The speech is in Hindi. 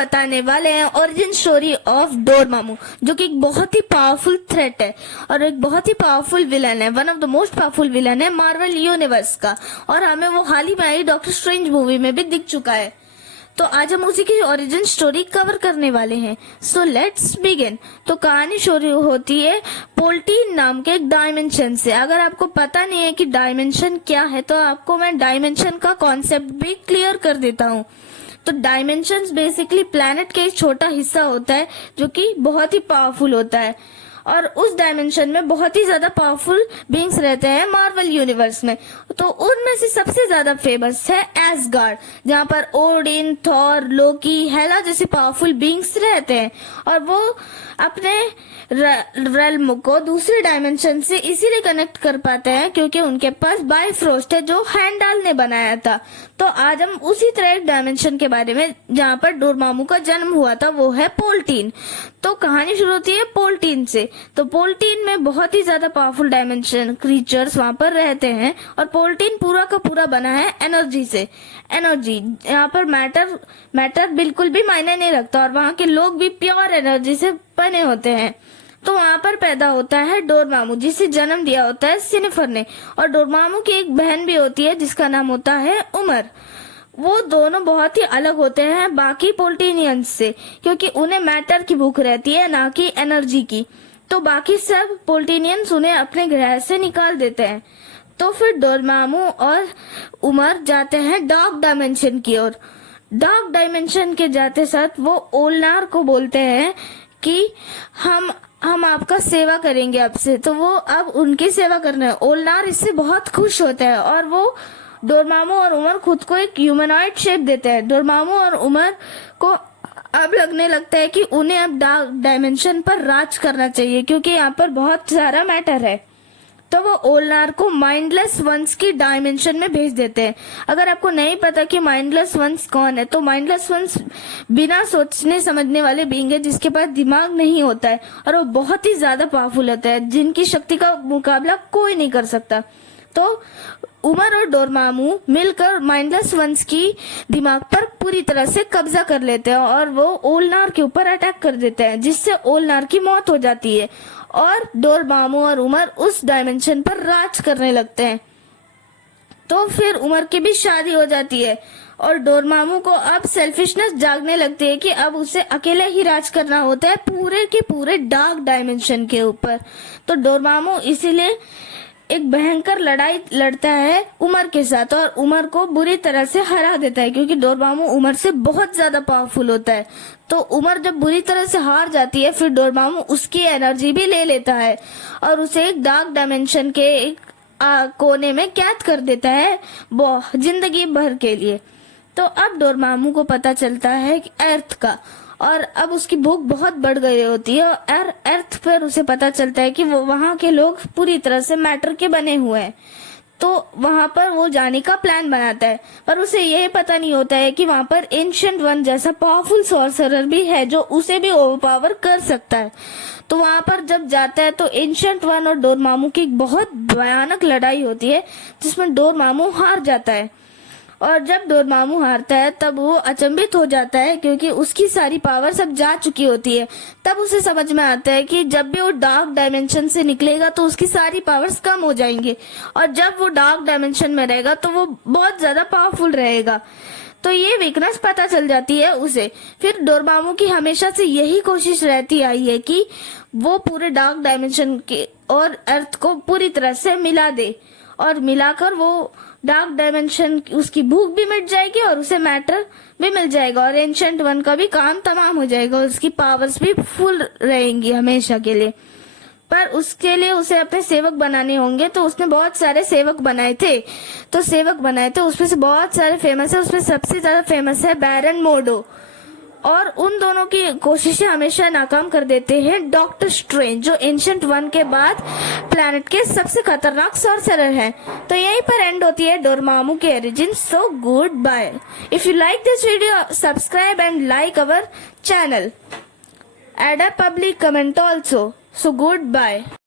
बताने वाले हैं ओरिजिन स्टोरी ऑफ डोरमामू, जो कि एक बहुत ही पावरफुल थ्रेट है और एक बहुत ही पावरफुल विलन है, one of the most powerful villain है मार्वल यूनिवर्स का। और हमें वो हाल ही में आई डॉक्टर स्ट्रेंज मूवी में भी दिख चुका है। तो आज हम उसी की ओरिजिन स्टोरी कवर करने वाले हैं। So let's begin. तो कहानी शुरू होती है पोल्टीन नाम के एक डायमेंशन से। अगर आपको पता नहीं है कि डायमेंशन क्या है तो आपको मैं डायमेंशन का कॉन्सेप्ट भी क्लियर कर देता हूँ। तो डायमेंशंस बेसिकली प्लैनेट का एक छोटा हिस्सा होता है जो कि बहुत ही पावरफुल होता है, और उस डायमेंशन में बहुत ही ज्यादा पावरफुल बीइंग्स रहते हैं मार्वल यूनिवर्स में। तो उनमें से सबसे ज्यादा फेमस है एसगार्ड, जहाँ पर ओडिन, थॉर, लोकी, हेला जैसे पावरफुल बीइंग्स रहते हैं। और वो अपने रेल्म को दूसरे डायमेंशन से इसीलिए कनेक्ट कर पाते हैं क्योंकि उनके पास बाइफ्रोस्ट है जो हैंडाल ने बनाया था। तो आज हम उसी तरह एक डायमेंशन के बारे में जहाँ पर डोरमामू का जन्म हुआ था, वो है पोल्टीन। तो कहानी शुरू होती है पोल्टीन से। तो पोल्टीन में बहुत ही ज्यादा पावरफुल डायमेंशन क्रीचर्स वहाँ पर रहते हैं, और पोल्टीन पूरा का पूरा बना है एनर्जी से। एनर्जी यहाँ पर मैटर बिल्कुल भी मायने नहीं रखता, और वहाँ के लोग भी प्योर एनर्जी से बने होते हैं। तो वहाँ पर पैदा होता है डोरमामू, जिसे जन्म दिया होता है सिनिफर ने। और डोरमामू की एक बहन भी होती है जिसका नाम होता है उमर। वो दोनों बहुत ही अलग होते हैं बाकी पोल्टीनियंस से, क्योंकि उन्हें मैटर की भूख रहती है, ना कि एनर्जी की। तो बाकी सब पोल्टीनियंस उन्हें अपने ग्रह से निकाल देते हैं। तो फिर डोरमामू और उमर जाते हैं डार्क डायमेंशन की ओर। डार्क डायमेंशन के जाते साथ वो ओलनार को बोलते हैं कि हम आपका सेवा करेंगे आपसे। तो वो अब उनकी सेवा करना है। ओलनार इससे बहुत खुश होता है और वो डोरमामू और उमर खुद को एक ह्यूमनॉइड शेप देते हैं। डोरमामू और उमर को अब लगने लगता है कि उन्हें अब डार्क डायमेंशन पर राज करना चाहिए, क्योंकि यहाँ पर बहुत सारा मैटर है। तो वो ओलनार को माइंडलेस वंस की डायमेंशन में भेज देते हैं। अगर आपको नहीं पता कि माइंडलेस वंस कौन है, तो माइंडलेस वंस बिना सोचने समझने वाले बीइंग है जिसके पास दिमाग नहीं होता है, और वो बहुत ही ज्यादा पावरफुल होता है, जिनकी शक्ति का मुकाबला कोई नहीं कर सकता। तो उमर और डोरमामू मिलकर माइंडलेस वंस की दिमाग पर पूरी तरह से कब्जा कर लेते हैं, और वो ओलनार के ऊपर अटैक कर देते हैं, जिससे ओलनार की मौत हो जाती है। और डोरमामू और उमर उस डायमेंशन पर राज करने लगते हैं। तो फिर उमर की भी शादी हो जाती है, और डोरमामू को अब सेल्फिशनेस जागने लगती है कि अब उसे अकेले ही राज करना होता है पूरे के पूरे डार्क डायमेंशन के ऊपर। तो डोरमामू इसीलिए एक भयंकर लड़ाई लड़ता है उमर के साथ, और उमर को बुरी तरह से हरा देता है, क्योंकि डोरमामू उमर से बहुत ज्यादा पावरफुल होता है। तो उमर जब बुरी तरह से हार जाती है, फिर डोरमामू उसकी एनर्जी भी ले लेता है और उसे एक डार्क डायमेंशन के एक कोने में कैद कर देता है जिंदगी भर के लिए। तो अब डोरमामू को पता चलता है कि अर्थ का, और अब उसकी भूख बहुत बढ़ गई होती है, और अर्थ पर उसे पता चलता है कि वो वहाँ के लोग पूरी तरह से मैटर के बने हुए हैं। तो वहाँ पर वो जाने का प्लान बनाता है, पर उसे यह पता नहीं होता है कि वहाँ पर एंशिएंट वन जैसा पावरफुल सॉर्सरर भी है जो उसे भी ओवरपावर कर सकता है। तो वहाँ पर जब जाता है तो एंशिएंट वन और डोरमामू की एक बहुत भयानक लड़ाई होती है, जिसमें डोरमामू हार जाता है। और जब डोरमामू हारता है तब वो अचंभित हो जाता है, क्योंकि उसकी सारी पावर सब जा चुकी होती है। तब उसे समझ में आता है कि जब भी वो डार्क डायमेंशन से निकलेगा तो उसकी सारी पावर्स कम हो जाएंगी, और जब वो डार्क डायमेंशन में रहेगा तो वो बहुत ज्यादा पावरफुल रहेगा। तो ये वीकनेस पता चल जाती है उसे। फिर डोरमामू की हमेशा से यही कोशिश रहती आई है कि वो पूरे डार्क डायमेंशन के और अर्थ को पूरी तरह से मिला दे, और मिलाकर वो डार्क डायमेंशन उसकी भूख भी मिट जाएगी और उसे मैटर भी मिल जाएगा, और एंशिएंट वन का भी काम तमाम हो जाएगा, उसकी पावर्स भी फुल रहेंगी हमेशा के लिए। पर उसके लिए उसे अपने सेवक बनाने होंगे। तो उसने बहुत सारे सेवक बनाए थे। उसमें से बहुत सारे फेमस है। उसमें सबसे ज्यादा फेमस है बैरन मोर्डो, और उन दोनों की कोशिशें हमेशा नाकाम कर देते हैं डॉक्टर स्ट्रेंज, जो एंशिएंट वन के बाद प्लैनेट के सबसे खतरनाक सॉर्सरर हैं। तो यहीं पर एंड होती है डोरमामू की origin. So goodbye. If you like this video, subscribe and like our channel. Add a public comment also. So goodbye.